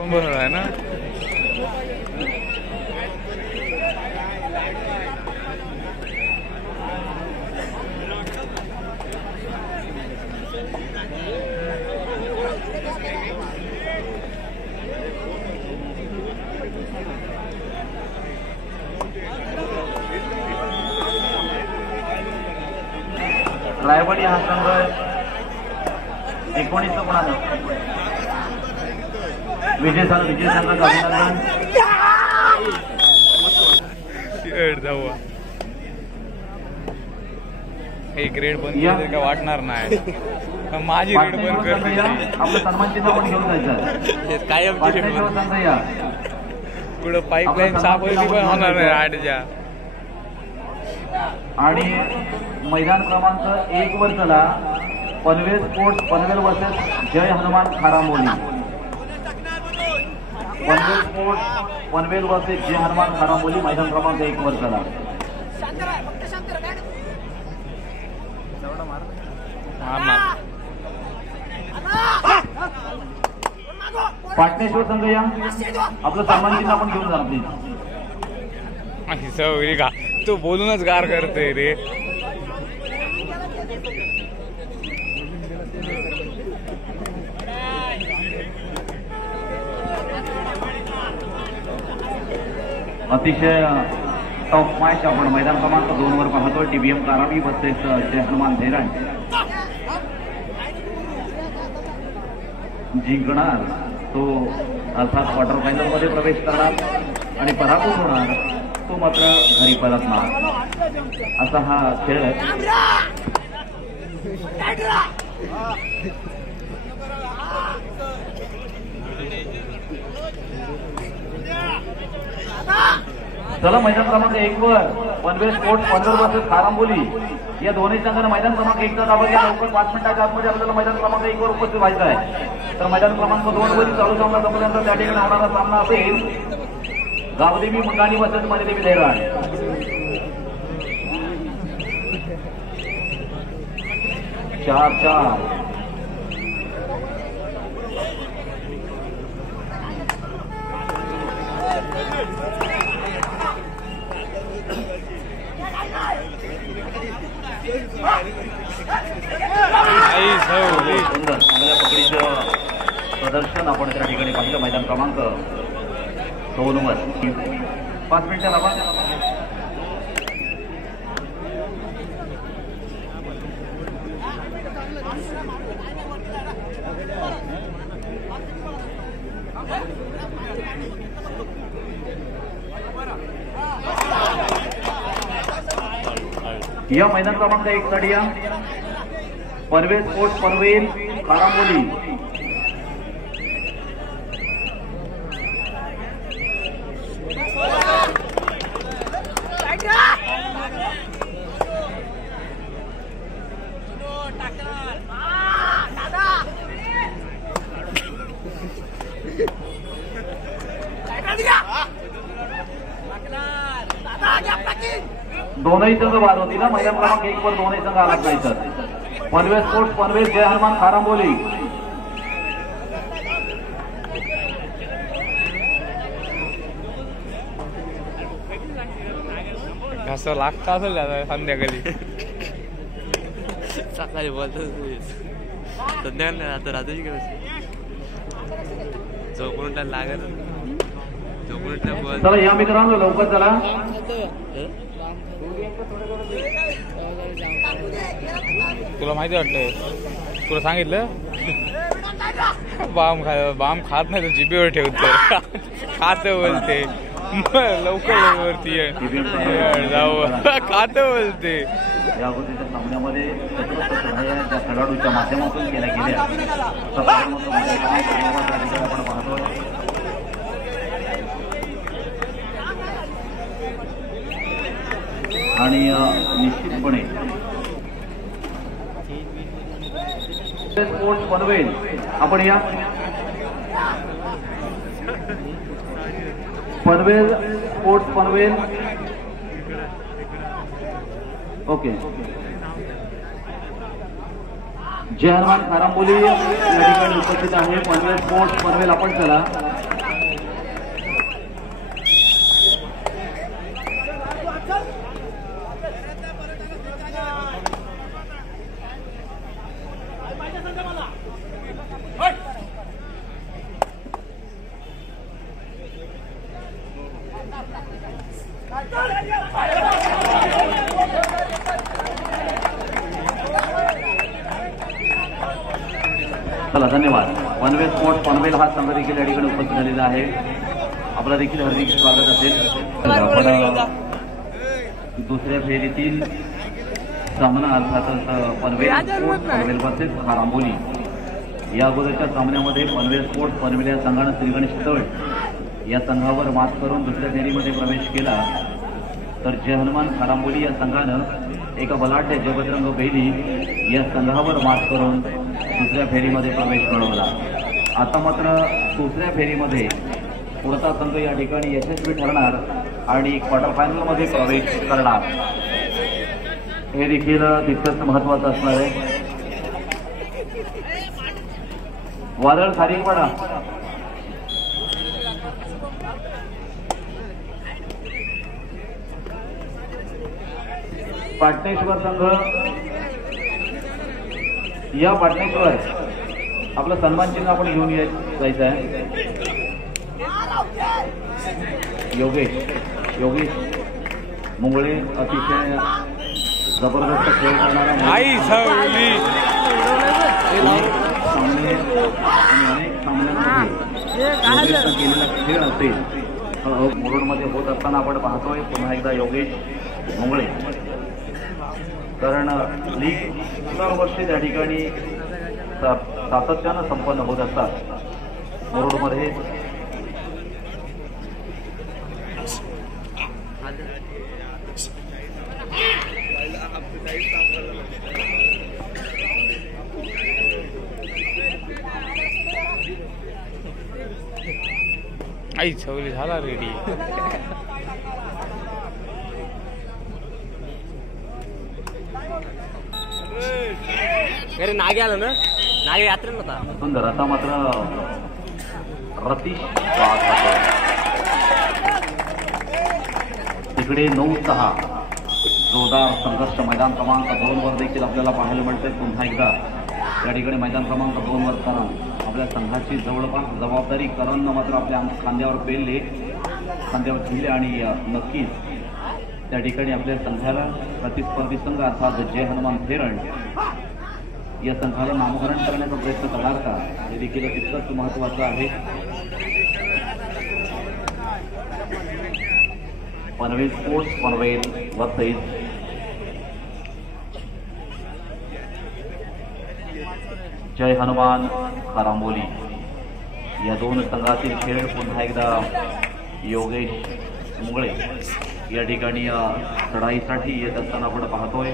कोण बनवलं आहे ना. रायवाडी हा संघ 19 गुणांनी विजय झाला. विजय संघाचं अभिनंदन. हे ग्रेड बंद केलं का वाटणार नाही. माझी रेड बंद करते. आपलं सन्मान चिन्ह पण घेऊन जायचं. कायमची रेड बंद. पुढं पाईपलाईन सापडली पण होणार नाही आडच्या. आणि मैदान क्रमांक 1 वर चला. पनवेल स्पोर्ट्स पनवेल वर्सेस जय हनुमान खारांबोली. पनवेल स्पोर्ट्स पनवेल वर्सेस जय हनुमान खारांबोली मैदान क्रमांक 1 वर चला. पाटणेश्वर संघ या. आपलं सन्मान चिन्ह आपण घेऊन जाणार प्लीज. सवरी का तू बोलूनच गार करतोय रे. अतिशय टॉप मॅच आपण मैदान क्रमांक 2 वर पाहतोय. टीबीएम कारावी वर्सेस जय हनुमान धैरण. जिंकणार तो अर्थात क्वार्टर फायनल मध्ये प्रवेश करणार आणि पराभूत होणार तो मात्र घरी परतणार. असा हा खेळ आहे. चला मैदान क्रमांक 1 वर पनवेल स्पोर्ट्स पनवेल वर्सेस खारांबोली या दोन्ही संघांना मैदान क्रमांक 1 चा ताबा घ्या. लवकर 5 मिनिटाच्या आतमध्ये आपल्याला मैदान क्रमांक 1 वर उपस्थित व्हायचं आहे. तर मैदान क्रमांक 2 वरील चालू सामना संपल्यानंतर त्या ठिकाणी होणारा सामना असेल गावदेवी मुंडाणी वर्सेस मनेदेवी धैरण. चार सुंदर चांगल्या पकडीचं प्रदर्शन आपण त्या ठिकाणी पाहिलं. मैदान क्रमांक 2 वर 5 मिनिटं लावा. या मैदान क्रमांक 1 साठी या पनवेल स्पोर्ट्स पनवेल खारांबोली. दोनही संघ बाद होती ना. मैदान क्रमांक 1 वर दोनही संघ आलाच नाही. तर पनवेल स्पोर्ट्स पनवेल जय हनुमान खारांबोली. कसं लागतं असेल संध्याकाळी. सकाळी बोलतो संध्याकाळी आता रात्रीची काय झोपून लागत. चला या मित्रांनो लवकर चला. तुला माहिती वाटतंय. तुला सांगितलं बाम खात नाही तर जिभेवर ठेवतो. खात बोलते लवकर वरती जाऊ. खात बोलते. या अगोदरच्या सामन्यामध्ये त्या खेळाडूच्या माध्यमातून केल्या गेल्या आपण पाहतोय. आणि निश्चितपणे स्पोर्ट्स पनवेल आपण या पनवेल स्पोर्ट्स पनवेल. ओके. जय हनुमान खारांबोली या ठिकाणी उपस्थित आहे. पनवेल स्पोर्ट्स पनवेल आपण चला. चला धन्यवाद. पनवेल स्पोर्ट्स पनवेल हा संघ देखील या ठिकाणी उपस्थित झालेला आहे. आपला देखील हार्दिक स्वागत असेल. आपण दुसऱ्या फेरीतील सामना अर्थातच पनवेल स्पोर्ट्स पनवेल वर्सेस खारांबोली या अगोदरच्या सामन्यामध्ये पनवेल स्पोर्ट्स पनवेल या संघानं श्रीगणेश तळ या संघावर मात करून दुसऱ्या फेरीमध्ये प्रवेश केला. तर जय हनुमान खारांबोली या संघानं एका बलाढ्य जगतरंग बेली या संघावर मात करून दुसऱ्या फेरीमध्ये प्रवेश मिळवला. आता मात्र दुसऱ्या फेरीमध्ये पुढचा संघ या ठिकाणी यशस्वी ठरणार आणि क्वार्टर फायनलमध्ये प्रवेश करणार. हे देखील तितकंच महत्वाचं असणार आहे. वादळ खाली पडा. पाटणेश्वर संघ या पाटणेश्वर आपलं सन्मान चिन्ह आपण घेऊन जायचं आहे. योगेश मुंगळे अतिशय जबरदस्त खेळ करणारा आई सावली अनेक सामन्यांमध्ये केलेला खेळ असेल. मुरुडमध्ये होत असताना आपण पाहतोय पुन्हा एकदा योगेश मुंगळे. कारण लीग दरवर्षी त्या ठिकाणी सातत्यानं संपन्न होत असतात. मुरुडमध्ये आई छवली झाला रेडी. अरे नागे आलं ना, नागे यात्रेत होता. सुंदर. आता मात्र रतीश तिकडे 9-6 जोरदार संघर्ष मैदान क्रमांक 2 वर देखील आपल्याला पाहायला मिळतंय. पुन्हा एकदा या ठिकाणी मैदान क्रमांक 2 वर करण आपल्या संघाची जवळपास जबाबदारी करणनं मात्र आपल्या खांद्यावर पेलले, खांद्यावर घेतले आणि नक्कीच त्या ठिकाणी आपल्या संघाला प्रतिस्पर्धी संघ अर्थात जय हनुमान थेरण या संघाला नामकरण करण्याचा प्रयत्न करणार का हे देखील तितकंच महत्वाचं आहे. पनवेल स्पोर्ट्स पनवेल वर्सेस जय हनुमान खारांबोली या दोन संघातील खेळ पुन्हा एकदा योगेश मुंगळे या ठिकाणी चढाईसाठी येत असताना आपण पाहतोय.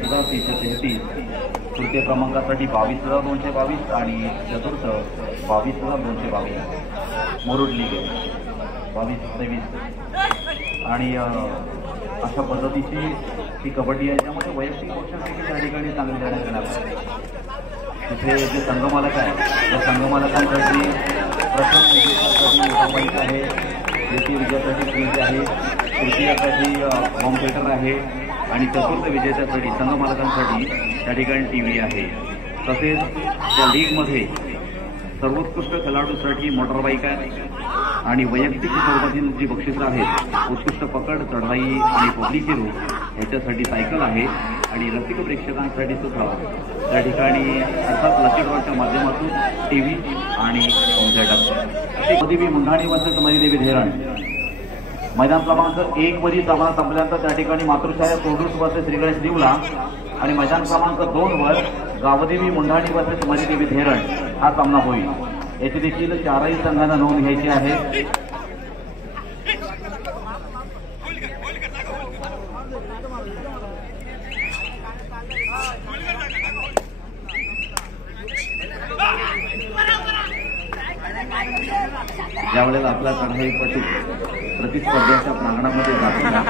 सुद्धा 333 तृतीय क्रमांकासाठी 22,222 आणि चतुर्थ 22,222 मुरुड लीग 22-23 आणि अशा पद्धतीची ही कबड्डी आहे. त्यामध्ये वैयक्तिक बक्षीस देखील त्या ठिकाणी चांगले देण्यात येणार आहे. तिथे जे संघमालक आहे त्या संघमालकांसाठी प्रथम विजेत्यासाठी आहे, द्वितीय विजयासाठी फ्रीज आहे, तृतीयासाठी होम थिएटर आहे आणि चतुर्थ विजेत्यासाठी संघ मालकांसाठी त्या ठिकाणी टीव्ही आहे. तसेच त्या लीगमध्ये सर्वोत्कृष्ट खेळाडूसाठी मोटरबाईक आहे आणि वैयक्तिक स्वरूपातील जी बक्षिसं आहेत उत्कृष्ट पकड, चढाई आणि पब्लिक हिरो ह्याच्यासाठी सायकल आहे आणि रसिक प्रेक्षकांसाठी सुद्धा त्या ठिकाणी अर्थात लकी ड्रॉच्या माध्यमातून टीव्ही आणि होम थिएटर. देवी मुंढाणी वर्सेस मरीदेवी धेरण मैदान क्रमांक 1 वरील सामना संपल्यानंतर त्या ठिकाणी मातृछाया कोंडूस वर्सेस श्रीगणेश दिवला आणि मैदान क्रमांक 2 वर गावदेवी मुंढाणी वर्सेस मरीदेवी धेरण हा सामना होईल. याची देखील चारही संघांना नोंद घ्यायची आहे. ज्यावेळेला आपला चढाईपटू प्रतिस्पर्ध्याच्या प्रांगणामध्ये जाताना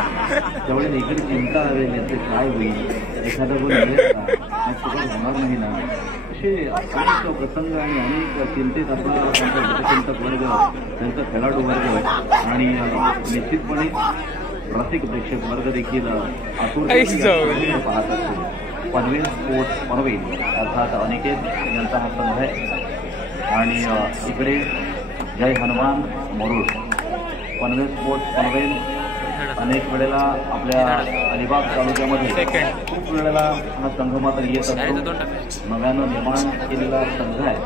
त्यावेळेला इकडे चिंता आलेली असते, काय होईल, एखादा गुण मिळेल का, मग चुकत होणार नाही ना, असे अनेक प्रसंग आणि अनेक चिंतेत आपला त्यांचा हितचिंतक वर्ग, त्यांचा खेळाडू वर्ग आणि निश्चितपणे रसिक प्रेक्षक वर्ग देखील आतुरतेने पाहत असतो. पनवेल स्पोर्ट्स पनवेल अर्थात अनिकेत यांचा हा संघ आहे आणि इकडे जय हनुमान मरुड. पनवेल स्पोर्ट्स पनवेल अनेक वेळेला आपल्या अलिबाग तालुक्यामध्ये खूप वेळेला हा संघ मात्र येत असतो. नव्यानं निर्माण केलेला संघ आहे,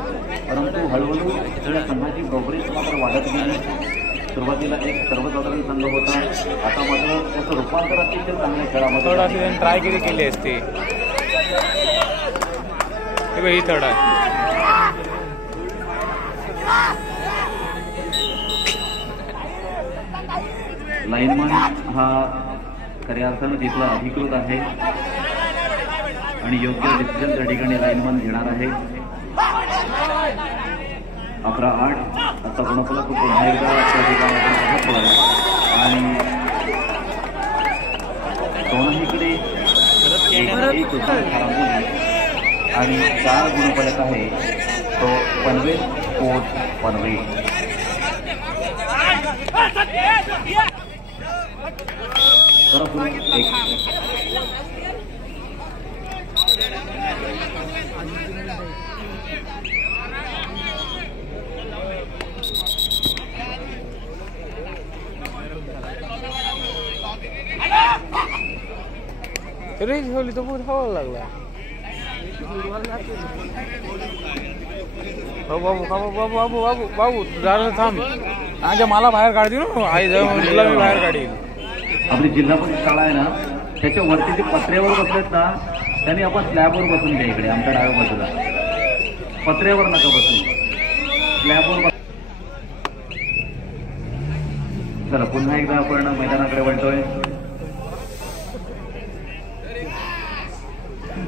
परंतु हळूहळू या संघाची प्रोग्रेस मात्र वाढत गेली. सुरुवातीला एक सर्वसाधारण संघ होता, आता मात्र त्याचं रूपांतर अतिशय चांगल्या खेळामध्ये ट्राय केली असते. ही थर्ड आहे. लाईनमन हा खऱ्या अर्थानं तिथला अधिकृत आहे आणि योग्य डिसिजन त्या ठिकाणी लाईनमन घेणार आहे. 11-8 आता गुणफला खूप पुन्हा एकदा त्या ठिकाणी आणि दोन्हीकडे एक आणि 4 गुणफलक आहे तो पनवेल स्पोर्ट्स पनवेल. रेस होली तो बहुत हवा लागला. बाबू बाबू बाबू बाबू बाबू बाबू जरा थांब. माझ्या मला बाहेर काढतील ना, आई जाऊन तुला मी बाहेर काढील. आपली जिल्हा परिषद शाळा आहे ना, त्याच्या वरती जे पत्र्यावर बसलेत ना, त्यांनी आपण स्लॅबवर बसून घ्या. इकडे आमच्या डाव्या बाजूला पत्र्यावर नका बसून, स्लॅबवर. चला पुन्हा एकदा आपण मैदानाकडे वळतोय.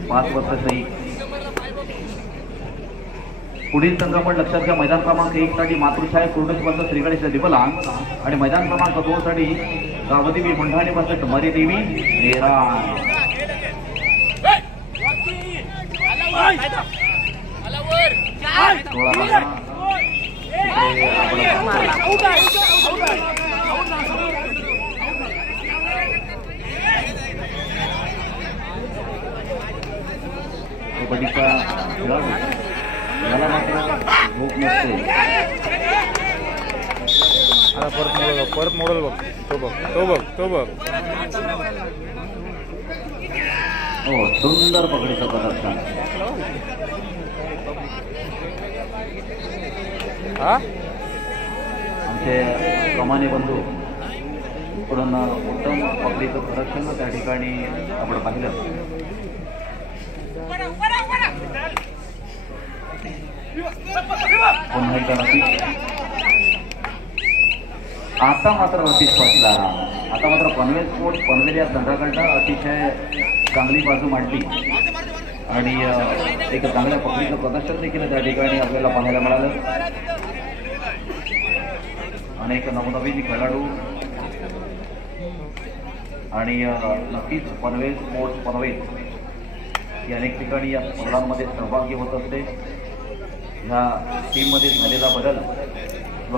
5 वर्षाचाही पुढील संघ आपण लक्षात घ्या. मैदान क्रमांक 1 साठी मातृछाया कुर्डुसपासून श्रीगणेश दिबलांग आणि मैदान क्रमांक 2 साठी गावदेवी मंढाणी पासून मरी देवी नेरा. कबड्डीचा खेळाडू याला मात्र झोप नसते. आता परत मॉडेल बघ, तो बघ तो बघ तो बघ. हो, सुंदर पकडीचं प्रदर्शन. आमचे कमाने बंधू कडून उत्तम पकडीचं प्रदर्शन त्या ठिकाणी आपण पाहिलं. पुन्हा एकदा आता मात्र रतीश पटला. आता मात्र पनवेल स्पोर्ट्स पनवेल या संघाकडनं अतिशय चांगली बाजू मांडली आणि एक चांगल्या पकडीचं प्रदर्शन देखील त्या ठिकाणी आपल्याला पाहायला मिळालं. अनेक नवनवीन खेळाडू आणि नक्कीच पनवेल स्पोर्ट्स पनवेल ही अनेक ठिकाणी या स्पर्धांमध्ये सहभागी होत असते. ह्या टीममध्ये झालेला बदल व